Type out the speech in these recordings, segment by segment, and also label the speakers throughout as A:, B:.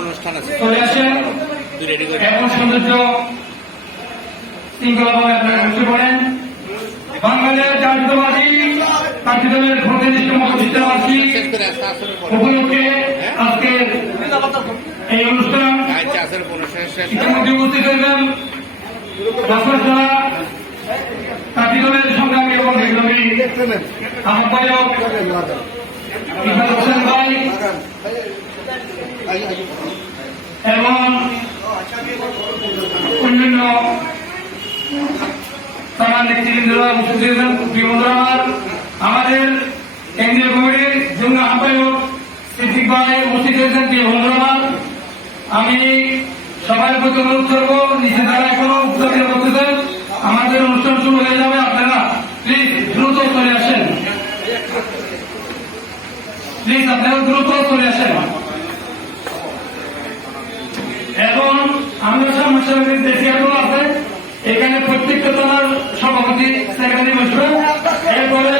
A: অনুষ্ঠান আছে। তুই রেডি করে
B: শৃঙ্খলাভাবে আপনারা বসে পড়েন। বাংলাদেশ জাতীয়তাবাদী প্রার্থী দলের প্রতিনিধিত্ব মহাবিদ্যাবাসী
A: শেষ করে আসতে আসলে
B: উপলক্ষে আজকে এই অনুষ্ঠান
A: আচ্ছা আসলে অনুষ্ঠান শেষ
B: ইতিমধ্যে উপস্থিত হয়েছেন রাজনীতিরা প্রার্থী দলের সংগ্রামী এবং বিপ্লবী আহ্বায়ক এবং অন্যান্য তারা নেতৃবৃন্দরা উপস্থিত আমাদের কেন্দ্রীয় কমিটির যুগ্ম আহ্বায়ক সিদ্দিক ভাই উপস্থিত হয়েছেন আমি সবাই প্রতি অনুরোধ করব নিচে যারা এখনও উদ্যোগী করতেছেন আমাদের অনুষ্ঠান শুরু হয়ে যাবে, আপনারা প্লিজ দ্রুত চলে আসেন। প্লিজ আপনারা দ্রুত চলে আসেন। এখন আমরা সমস্যা দেশি এখনও আছে। এখানে প্রত্যেকটা থানার সভাপতি সেখানে বসবে। এরপরে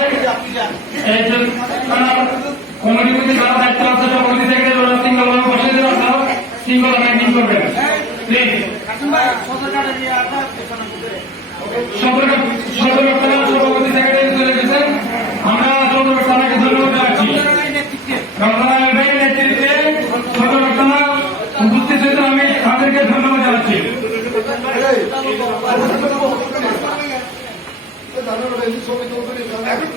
B: কমিটিপতি যারা দায়িত্ব আছে, সভাপতি সেক্রেটারি ওরা সিঙ্গল বসে দেবে আপনারা সিঙ্গল মিটিং করবেন প্লিজ সদর থানার সভাপতি গভর্নমেন্ট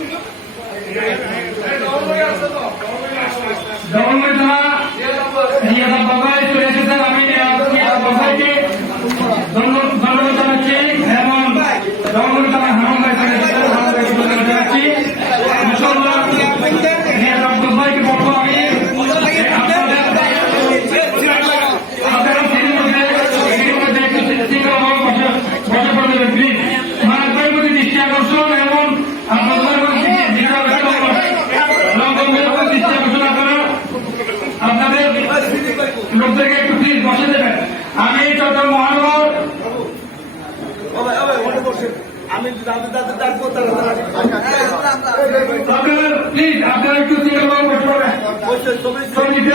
B: লোকদেরকে একটু প্লিজ বসে দেবেন। আমি চট্টগ্রাম মহানগর
C: আমি
B: হবে প্লিজ
C: বলছে ছবি
B: সব নীতি